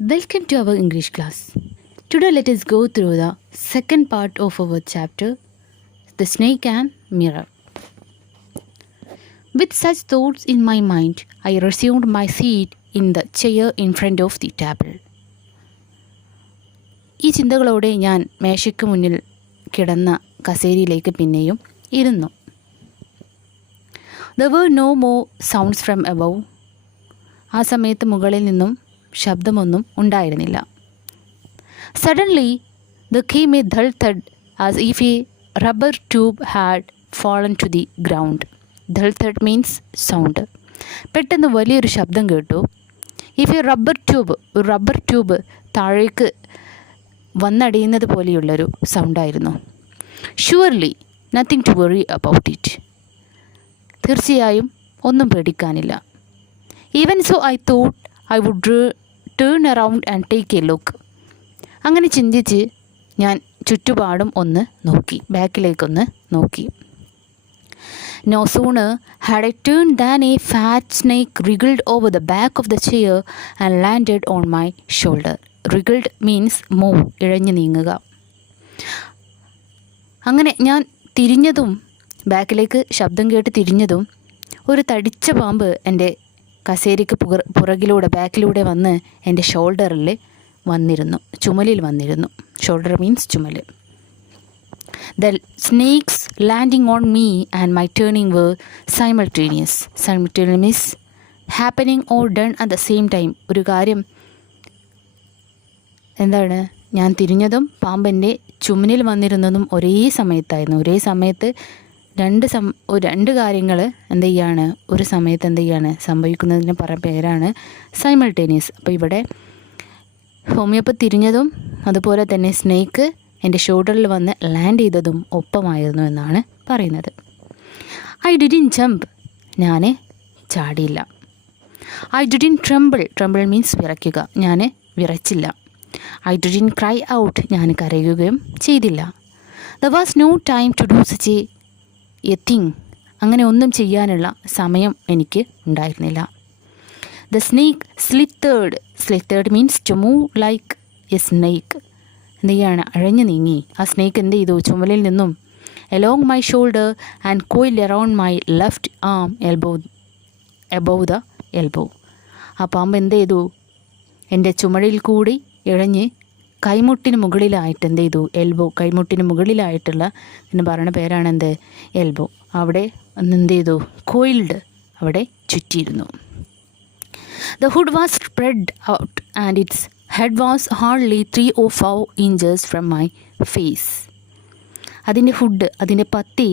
Welcome to our English class. Today let us go through the second part of our chapter, The Snake and Mirror. With such thoughts in my mind, I resumed my seat in the chair in front of the table. ഈ ചിന്തകളോടെ ഞാൻ മേശയ്ക്ക് മുന്നിൽ കിടന്ന കസേരയിലേക്ക് പിന്നെയും ഇരുന്നു. There were no more sounds from above. ആ സമയത്ത് മുകളിൽ നിന്നും ശബ്ദമൊന്നും ഉണ്ടായിരുന്നില്ല. Suddenly, there came a dull thud as if a rubber tube had fallen to the ground. Dull thud means sound. പെട്ടെന്ന് വലിയൊരു ശബ്ദം കേട്ടു. ഇഫ് എ റബ്ബർ ട്യൂബ് താഴേക്ക് വന്നടിയുന്നത് പോലെയുള്ളൊരു സൗണ്ടായിരുന്നു. Surely nothing to worry about it. തീർച്ചയായും ഒന്നും പേടിക്കാനില്ല. Even so I thought I would turn around and take a look. അങ്ങനെ ചിന്തിച്ച് ഞാൻ ചുറ്റുപാടും ഒന്ന് നോക്കി, ബാക്കിലേക്കൊന്ന് നോക്കി. No sooner had I turned than a fat snake wriggled over the back of the chair and landed on my shoulder. Wriggled means move, ഇഴഞ്ഞു നീങ്ങുക. അങ്ങനെ ഞാൻ തിരിഞ്ഞതും, ബാക്കിലേക്ക് ശബ്ദം കേട്ട് തിരിഞ്ഞതും, ഒരു തടിച്ച പാമ്പ് എൻ്റെ കസേരയ്ക്ക് പുറകിലൂടെ ബാക്കിലൂടെ വന്ന് എൻ്റെ ഷോൾഡറിൽ വന്നിരുന്നു, ചുമലിൽ വന്നിരുന്നു. ഷോൾഡർ മീൻസ് ചുമൽ. The snakes landing on me and my turning were simultaneous. Simultaneous means happening or done at the same time. ഒരു കാര്യം എന്താണ്, ഞാൻ തിരിഞ്ഞതും പാമ്പൻ്റെ ചുമനിൽ വന്നിരുന്നതും ഒരേ സമയത്തായിരുന്നു. ഒരേ സമയത്ത് രണ്ട് കാര്യങ്ങൾ എന്ത് ചെയ്യാണ്, ഒരു സമയത്ത് എന്ത് ചെയ്യാണ് സംഭവിക്കുന്നതിന് പേരാണ് സൈമൾട്ടേനിയസ്. അപ്പോൾ ഇവിടെ ഹോമിയോപ്പത്ത് തിരിഞ്ഞതും അതുപോലെ തന്നെ സ്നേക്ക് എൻ്റെ ഷോൾഡറിൽ വന്ന് ലാൻഡ് ചെയ്തതും ഒപ്പമായിരുന്നു എന്നാണ് പറയുന്നത്. ഐ ഡിഡിൻ ജമ്പ്, ഞാൻ ചാടിയില്ല. ഐ ഡിഡിൻ ട്രംബിൾ മീൻസ് വിറയ്ക്കുക, ഞാൻ വിറച്ചില്ല. ഐ ഡിഡിൻ ക്രൈ ഔട്ട്, ഞാൻ കരയുകയും ചെയ്തില്ല. There was no time to do such a thing, അങ്ങനെ ഒന്നും ചെയ്യാനുള്ള സമയം എനിക്ക് ഉണ്ടായിരുന്നില്ല. The snake slithered means to move like a snake. എന്ത് ചെയ്യാണ്, അഴഞ്ഞു നീങ്ങി. ആ സ്നേക്ക് എന്ത് ചെയ്തു, ചുമലിൽ നിന്നും along my shoulder and coil around my left arm above the elbow. ആ പാമ്പ് എന്ത് ചെയ്തു, എൻ്റെ ചുമലിൽ കൂടി ഇഴഞ്ഞ് കൈമുട്ടിന് മുകളിലായിട്ട് എന്ത് ചെയ്തു, എൽബോ, കൈമുട്ടിന് മുകളിലായിട്ടുള്ള എന്ന് പറയുന്ന പേരാണ് എന്ത്, എൽബോ. അവിടെ എന്ത് ചെയ്തു, കോയിൽഡ്, അവിടെ ചുറ്റിയിരുന്നു. The hood was spread out and its head was hardly 3 or 4 inches from my face. അതിൻ്റെ ഹുഡ്, അതിൻ്റെ പത്തി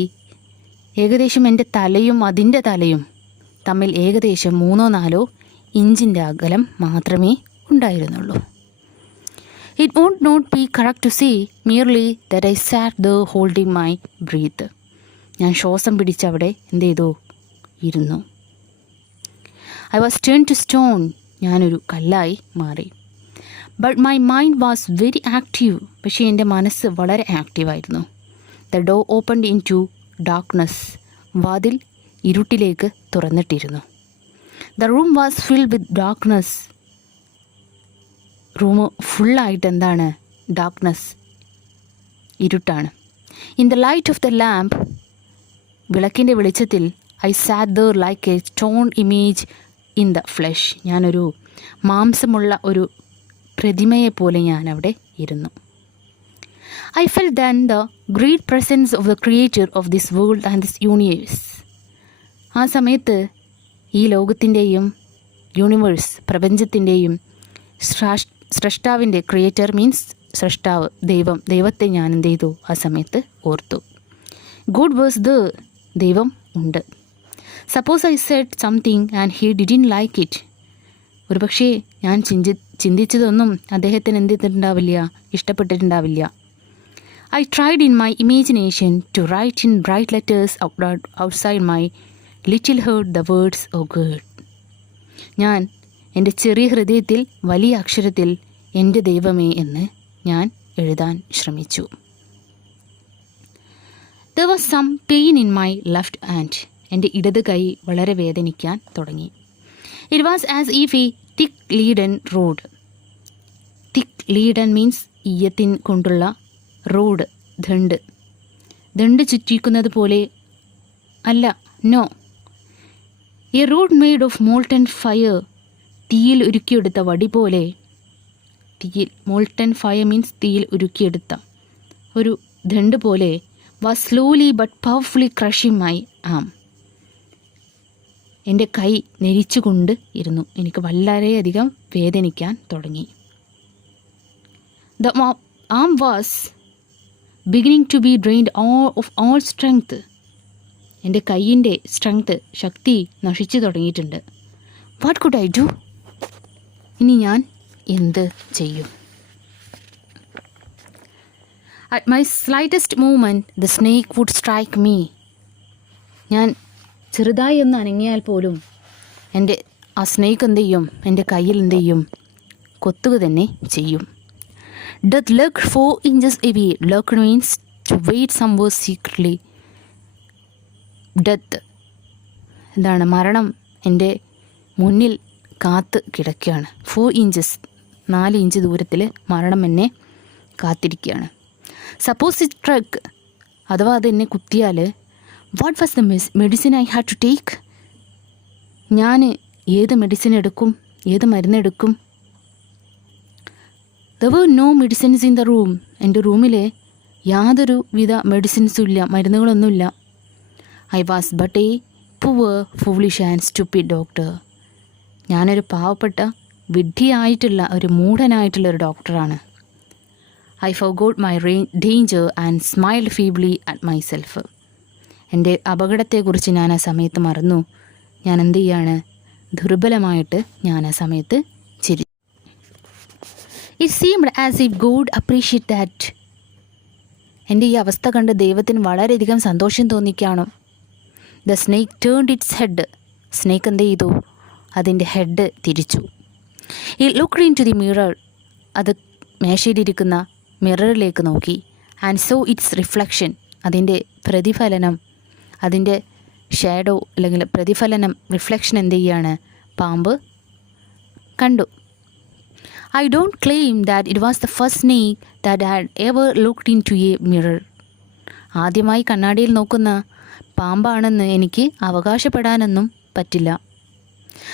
ഏകദേശം എൻ്റെ തലയും അതിൻ്റെ തലയും തമ്മിൽ ഏകദേശം 3-4 ഇഞ്ചിൻ്റെ അകലം മാത്രമേ ഉണ്ടായിരുന്നുള്ളൂ. It would not be correct to say merely that I sat there holding my breath. ഞാൻ ശ്വാസം പിടിച്ചവിടെ എന്ത് ചെയ്തു, ഇരുന്നു. I was turned to stone. ഞാനൊരു കല്ലായി മാറി. But my mind was very active. പക്ഷേ എൻ്റെ മനസ്സ് വളരെ ആക്റ്റീവായിരുന്നു. The door opened into darkness. വാതിൽ ഇരുട്ടിലേക്ക് തുറന്നിട്ടിരുന്നു. The room was filled with darkness. Room ഫുള്ളായിട്ട് എന്താണ്, ഡാർക്ക്നെസ്, ഇരുട്ടാണ്. In the light of the lamp, വിളക്കിൻ്റെ വെളിച്ചത്തിൽ, I sat there like a stone image in the flesh. ഞാനൊരു മാംസമുള്ള ഒരു പ്രതിമയെപ്പോലെ ഞാൻ അവിടെ ഇരുന്നു. I felt then the great presence of the creator of this world and this universe. ആ സമയത്ത് ഈ ലോകത്തിൻ്റെയും യൂണിവേഴ്സ്, പ്രപഞ്ചത്തിൻ്റെയും സ്രഷ്ടാവിൻ്റെ, ക്രിയേറ്റർ മീൻസ് സ്രഷ്ടാവ്, ദൈവത്തെ ഞാൻ എന്ത് ചെയ്തു, ആ സമയത്ത് ഓർത്തു. ഗോഡ് വാസ് ദ, ദൈവം ഉണ്ട്. Suppose I said something and he didn't like it. ഒരുപക്ഷേ ഞാൻ ചിന്തിച്ചതൊന്നും അദ്ദേഹത്തിന് എന്ത് ചെയ്തിട്ടുണ്ടാവില്ല, ഇഷ്ടപ്പെട്ടിട്ടുണ്ടാവില്ല. I tried in my imagination to write in bright letters outside my little heart the words O God. ഞാൻ എൻ്റെ ചെറിയ ഹൃദയത്തിൽ വലിയ അക്ഷരത്തിൽ എൻ്റെ ദൈവമേ എന്ന് ഞാൻ എഴുതാൻ ശ്രമിച്ചു. There was some pain in my left hand. എൻ്റെ ഇടത് കൈ വളരെ വേദനിക്കാൻ തുടങ്ങി. It was as if a thick leaden rod thick leaden means ഈയത്തിൻ കൊണ്ടുള്ള റോഡ്, ദണ്ട് ചുറ്റിക്കുന്നത് പോലെ അല്ല, no. A rod made of molten fire, തീയിൽ ഉരുക്കിയെടുത്ത വടി പോലെ. മോൾട്ടൻ ഫയർ മീൻസ് തീയിൽ ഉരുക്കിയെടുത്ത ഒരു ദണ്ട് പോലെ. Was slowly but powerfully crushing my arm, എൻ്റെ കൈ നെരിച്ചുകൊണ്ട് ഇരുന്നു. എനിക്ക് വളരെയധികം വേദനിക്കാൻ തുടങ്ങി. The arm was beginning to be drained of all strength, എൻ്റെ കൈയിൻ്റെ സ്ട്രെങ്ത്, ശക്തി നശിച്ചു തുടങ്ങിയിട്ടുണ്ട്. What could I do? ഇനി ഞാൻ എന്ത് ചെയ്യും? At my slightest movement the snake would strike me, ഞാൻ ചെറുതായി ഒന്ന് അനങ്ങിയാൽ പോലും ആ സ്നേക്ക് എന്ത് ചെയ്യും? എൻ്റെ കയ്യിൽ എന്ത് ചെയ്യും? കൊത്തുക തന്നെ ചെയ്യും. Death lurk 4 inches away. Lurk means to wait somewhere secretly. Death എന്താണ്? മരണം എൻ്റെ മുന്നിൽ കാത്ത് കിടക്കുകയാണ്. 4 inches 4 ഇഞ്ച് ദൂരത്തിൽ മരണം എന്നെ കാത്തിരിക്കുകയാണ്. സപ്പോസ് ഇറ്റ് സ്ട്രക്ക്, അഥവാ അത് എന്നെ കുത്തിയാൽ, what was the medicine I had to take? ഞാൻ ഏത് മെഡിസിൻ എടുക്കും? ഏത് മരുന്നെടുക്കും? There were no medicines in the room. എൻ്റെ റൂമിൽ യാതൊരു വിധ മെഡിസിൻസും ഇല്ല, മരുന്നുകളൊന്നുമില്ല. I was but a poor foolish and stupid doctor. ഞാനൊരു പാവപ്പെട്ട വിഡ്ഢിയായിട്ടുള്ള ഒരു മൂഢനായിട്ടുള്ള ഒരു ഡോക്ടറാണ്. I forgot my danger and smiled feebly at myself. എൻ്റെ അപകടത്തെക്കുറിച്ച് ഞാൻ ആ സമയത്ത് മറന്നു. ഞാൻ എന്ത് ചെയ്യാണ്? ദുർബലമായിട്ട് ഞാൻ ആ സമയത്ത് ചിരിച്ചു. It seemed as if God appreciate that. എൻ്റെ ഈ അവസ്ഥ കണ്ട് ദൈവത്തിന് വളരെയധികം സന്തോഷം തോന്നിക്കാണോ. The snake turned its head. Snake എന്ത് ചെയ്തു? അതിൻ്റെ ഹെഡ് തിരിച്ചു. It looked into the mirror. അത് മേശയിലിരിക്കുന്ന മിററിലേക്ക് നോക്കി. And saw its reflection. അതിൻ്റെ പ്രതിഫലനം, അതിൻ്റെ ഷാഡോ അല്ലെങ്കിൽ പ്രതിഫലനം, റിഫ്ലക്ഷൻ എന്ത് ചെയ്യാണ്? പാമ്പ് കണ്ടു. I don't claim that it was the first snake that had ever looked into a mirror. ആദ്യമായി കണ്ണാടിയിൽ നോക്കുന്ന പാമ്പാണെന്ന് എനിക്ക് അവകാശപ്പെടാനൊന്നും പറ്റില്ല.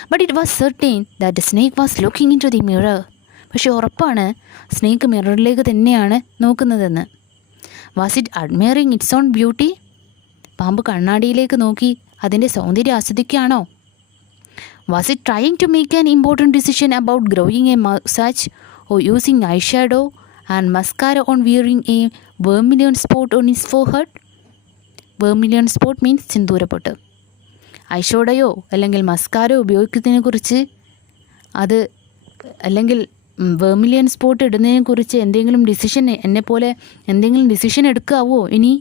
But it was certain that the snake was looking into the mirror. പക്ഷെ ഉറപ്പാണ് സ്നേക്ക് മിററിലേക്ക് തന്നെയാണ് നോക്കുന്നതെന്ന്. Was it admiring its own beauty? പാമ്പ് കണ്ണാടിയിലേക്ക് നോക്കി അതിൻ്റെ സൗന്ദര്യം ആസ്വദിക്കുകയാണോ? Was it trying to make an important decision about growing A massage or using eye shadow and mascara on wearing a vermilion spot on its forehead? Vermilion spot means സിന്ദൂരപ്പൊട്ട്. ഐഷോഡയോ അല്ലെങ്കിൽ മസ്കാരോ ഉപയോഗിക്കുന്നതിനെക്കുറിച്ച്, അത് അല്ലെങ്കിൽ വെർമിലിയൻ സ്പോട്ട് ഇടുന്നതിനെക്കുറിച്ച് എന്തെങ്കിലും decision, എന്നെപ്പോലെ എന്തെങ്കിലും decision എടുക്കാവോ ഇനി?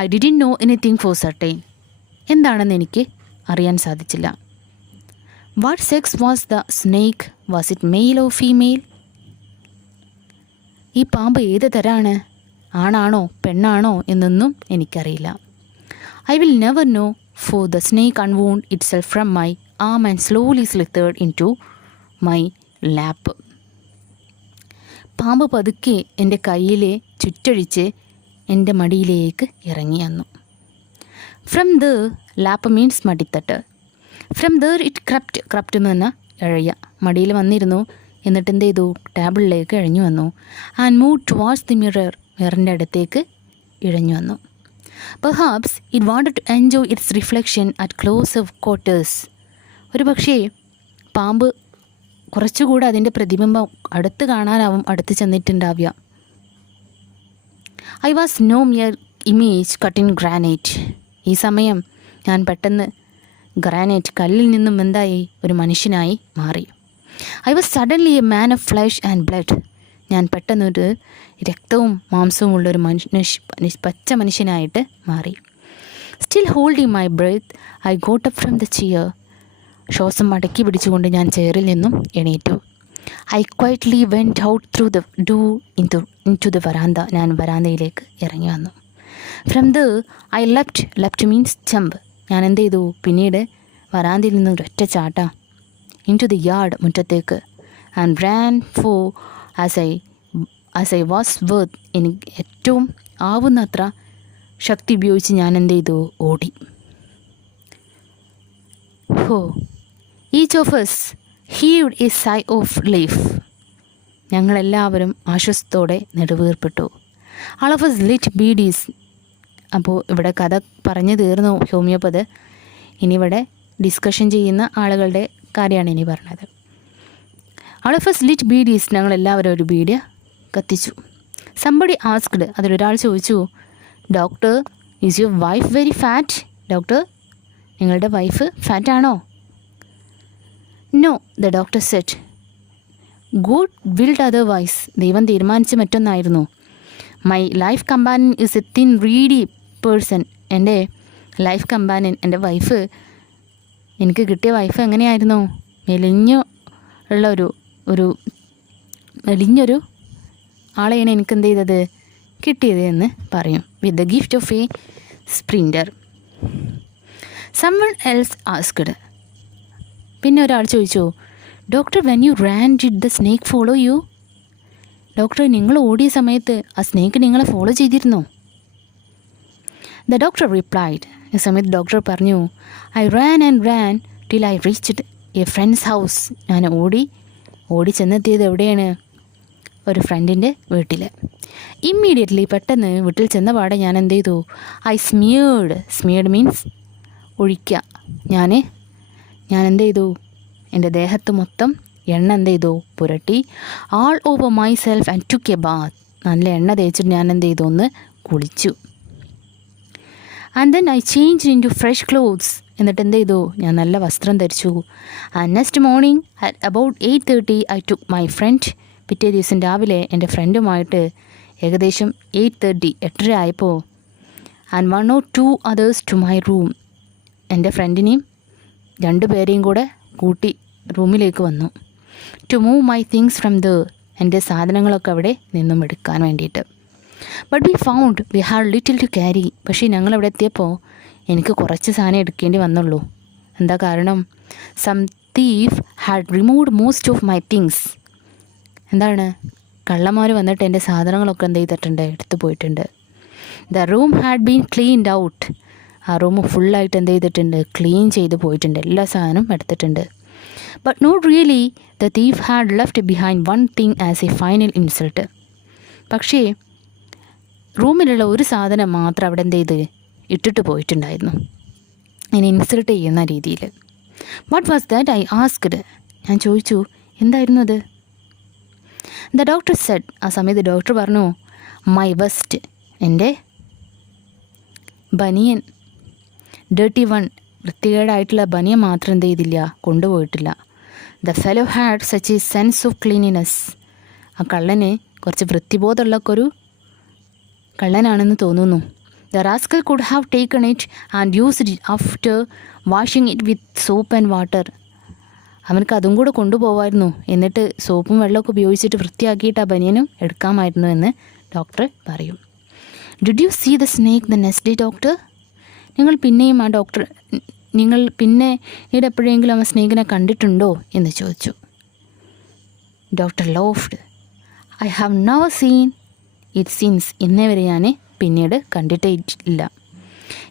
I didn't know anything for certain. എന്താണെന്ന് എനിക്ക് അറിയാൻ സാധിച്ചില്ല. What sex was the snake? Was it male or female? ഈ പാമ്പ് ഏത് തരാണ്? ആണാണോ പെണ്ണാണോ എന്നൊന്നും എനിക്കറിയില്ല. I will never know, for the snake unwound itself from my arm and slowly slithered into my lap. പാമ്പ് പതുക്കെ എൻ്റെ കയ്യിലെ ചുറ്റഴിച്ച് എൻ്റെ മടിയിലേക്ക് ഇറങ്ങി വന്നു. ഫ്രം ദ ലാപ്പ് മീൻസ് മടിത്തട്ട്. ഫ്രം ദർ ഇറ്റ് ക്രപ്റ്റ് എന്ന ഇഴയ മടിയിൽ വന്നിരുന്നു. എന്നിട്ട് എന്ത് ചെയ്തു? ടേബിളിലേക്ക് ഇഴഞ്ഞു വന്നു. ആൻഡ് മൂവ് ടുവാർഡ്സ് ദി മിററിൻ്റെ അടുത്തേക്ക് ഇഴഞ്ഞു വന്നു. Perhaps it wanted to enjoy its reflection at close quarters. ഒരു പക്ഷേ പാമ്പ് കുറച്ചുകൂടെ അതിൻ്റെ പ്രതിബിംബം അടുത്ത് കാണാനാവും അടുത്ത് ചെന്നിട്ടുണ്ടാവുക. I was no mere image cut in granite. ഈ സമയം ഞാൻ പെട്ടെന്ന് ഗ്രാനൈറ്റ് കല്ലിൽ നിന്നും എന്തായി? ഒരു മനുഷ്യനായി മാറി. I was suddenly a man of flesh and blood. ഞാൻ പെട്ടെന്നൊരു രക്തവും മാംസവും ഉള്ളൊരു പച്ച മനുഷ്യനായിട്ട് മാറി. Still holding my breath I got up from the chair. ശ്വാസം മടക്കി പിടിച്ചുകൊണ്ട് ഞാൻ ചെയറിൽ നിന്നും എണീറ്റു. I quietly went out through the door into the verandah. ഞാൻ വരാന്തയിലേക്ക് ഇറങ്ങി വന്നു. From the I leapt means jump. ഞാൻ എന്ത് ചെയ്തു? പിന്നീട് വരാന്തയിൽ നിന്ന് ഒരൊറ്റ ചാട്ട ഇൻ ടു ദി യാർഡ്, മുറ്റത്തേക്ക്. And ran for as I was worth. എനിക്ക് ഏറ്റവും ആവുന്നത്ര ശക്തി ഉപയോഗിച്ച് ഞാൻ എന്ത് ചെയ്തു? ഓടി. Each of us heaved a sigh of relief. ഞങ്ങളെല്ലാവരും ആശ്വാസത്തോടെ നെടുവീർപ്പിട്ടു. All of us lit beedis. അപ്പോൾ ഇവിടെ കഥ പറഞ്ഞു തീർന്നു ഹോമിയോപ്പത്. ഇനി ഇവിടെ ഡിസ്കഷൻ ചെയ്യുന്ന ആളുകളുടെ കാര്യമാണ് ഇനി പറഞ്ഞത്. All of us lit beedis. ഞങ്ങളെല്ലാവരും ഒരു ബീഡിയ കത്തിച്ചു. Somebody asked. അതിലൊരാൾ ചോദിച്ചു, doctor is your wife very fat? Doctor, നിങ്ങളുടെ വൈഫ് ഫാറ്റാണോ? No, the doctor said. God willed otherwise. ദൈവം തീരുമാനിച്ച മറ്റൊന്നായിരുന്നു. My life companion is a thin reedy person. എൻ്റെ ലൈഫ് കമ്പാനിയൻ, എൻ്റെ വൈഫ്, എനിക്ക് കിട്ടിയ വൈഫ് എങ്ങനെയായിരുന്നു? മെലിഞ്ഞൊരു ആളെയാണ് എനിക്ക് എന്ത് ചെയ്തത്? കിട്ടിയത് എന്ന് പറയും. With the gift of a sprinter. Someone else asked. പിന്നെ ഒരാൾ ചോദിച്ചു, doctor when you ran did the snake follow you? Doctor, നിങ്ങൾ ഓടിയ സമയത്ത് ആ സ്നേക്ക് നിങ്ങളെ ഫോളോ ചെയ്തിരുന്നോ? The doctor replied. ഈ സമയത്ത് ഡോക്ടർ പറഞ്ഞു, I ran and ran till I reached a friend's house. ഞാൻ ഓടി ചെന്നെത്തിയത് എവിടെയാണ്? ഒരു ഫ്രണ്ടിൻ്റെ വീട്ടിൽ. ഇമ്മീഡിയറ്റ്ലി, പെട്ടെന്ന് വീട്ടിൽ ചെന്ന പാടെ ഞാൻ എന്ത് ചെയ്തു? ഐ സ്മിയേർഡ് മീൻസ് ഒഴിക്കുക. ഞാൻ എന്ത് ചെയ്തു? എൻ്റെ ദേഹത്ത് മൊത്തം എണ്ണ എന്ത് ചെയ്തു? പുരട്ടി. All over myself and took a bath. നല്ല എണ്ണ തേച്ചിട്ട് ഞാൻ എന്ത് ചെയ്തു? ഒന്ന് കുളിച്ചു. And then I change into fresh clothes. എന്നിട്ട് എന്ത് ചെയ്തു? ഞാൻ നല്ല വസ്ത്രം ധരിച്ചു. And next morning at about 8:30 I took my friend. പിറ്റേ ദിവസം രാവിലെ എൻ്റെ ഫ്രണ്ടുമായിട്ട് ഏകദേശം 8:30 ആയപ്പോൾ and 1 or 2 others to my room. എൻ്റെ ഫ്രണ്ടിനെയും 2 പേരെയും കൂടെ കൂട്ടി റൂമിലേക്ക് വന്നു. To move my things from the. എൻ്റെ സാധനങ്ങളൊക്കെ അവിടെ നിന്നും എടുക്കാൻ വേണ്ടിയിട്ട്. But we found we had little to carry. പക്ഷേ ഞങ്ങളവിടെ എത്തിയപ്പോൾ എനിക്ക് കുറച്ച് സാധനം എടുക്കേണ്ടി വന്നുള്ളൂ. എന്താ കാരണം? Some thief had removed most of my things. എന്താണ്? കള്ളന്മാർ വന്നിട്ട് എൻ്റെ സാധനങ്ങളൊക്കെ എന്ത് ചെയ്തിട്ടുണ്ട്? എടുത്തു പോയിട്ടുണ്ട്. The room had been cleaned out. ആ റൂം ഫുള്ളായിട്ട് എന്ത് ചെയ്തിട്ടുണ്ട്? ക്ലീൻ ചെയ്ത് പോയിട്ടുണ്ട്. എല്ലാ സാധനവും എടുത്തിട്ടുണ്ട്. But not really. The thief had left behind one thing as a final insult. പക്ഷേ റൂമിലുള്ള ഒരു സാധനം മാത്രം അവിടെ എന്ത് ചെയ്ത് ഇട്ടിട്ട് പോയിട്ടുണ്ടായിരുന്നു, എന്നെ ഇൻസൾട്ട് ചെയ്യുന്ന രീതിയിൽ. What was that? I asked. ഞാൻ ചോദിച്ചു, എന്തായിരുന്നു അത്? The doctor said. ആ സമയത്ത് ഡോക്ടർ പറഞ്ഞു, മൈ വെസ്റ്റ്. എൻ്റെ ബനിയൻ. Dirty one. വൃത്തികേടായിട്ടുള്ള ബനിയൻ മാത്രം എന്ത് ചെയ്തില്ല? കൊണ്ടുപോയിട്ടില്ല. The fellow had such a sense of cleanliness. ആ കള്ളന് കുറച്ച് വൃത്തിബോധമുള്ളൊക്കെ ഒരു കള്ളനാണെന്ന് തോന്നുന്നു. The rascal could have taken it and used it after washing it with soap and water. അവനക്ക് അതും കൂടെ കൊണ്ടുപോകാമായിരുന്നു. എന്നിട്ട് സോപ്പും വെള്ളമൊക്കെ ഉപയോഗിച്ചിട്ട് വൃത്തിയാക്കിയിട്ട് ആ ബനിയനും എടുക്കാമായിരുന്നു എന്ന് ഡോക്ടർ പറയും. Did you see the snake the next day doctor? നിങ്ങൾ പിന്നീട് എപ്പോഴെങ്കിലും ആ സ്നേക്കിനെ കണ്ടിട്ടുണ്ടോ എന്ന് ചോദിച്ചു. Doctor laughed. I have never seen it since. ഇന്നേ വരെ ഞാൻ പിന്നീട് കണ്ടിട്ടേ ഇല്ല.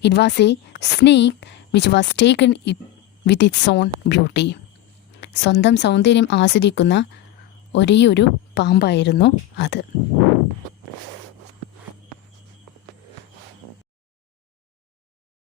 It was a snake which was taken with its own beauty. സ്വന്തം സൗന്ദര്യം ആസ്വദിക്കുന്ന ഒരേയൊരു പാമ്പായിരുന്നു അത്.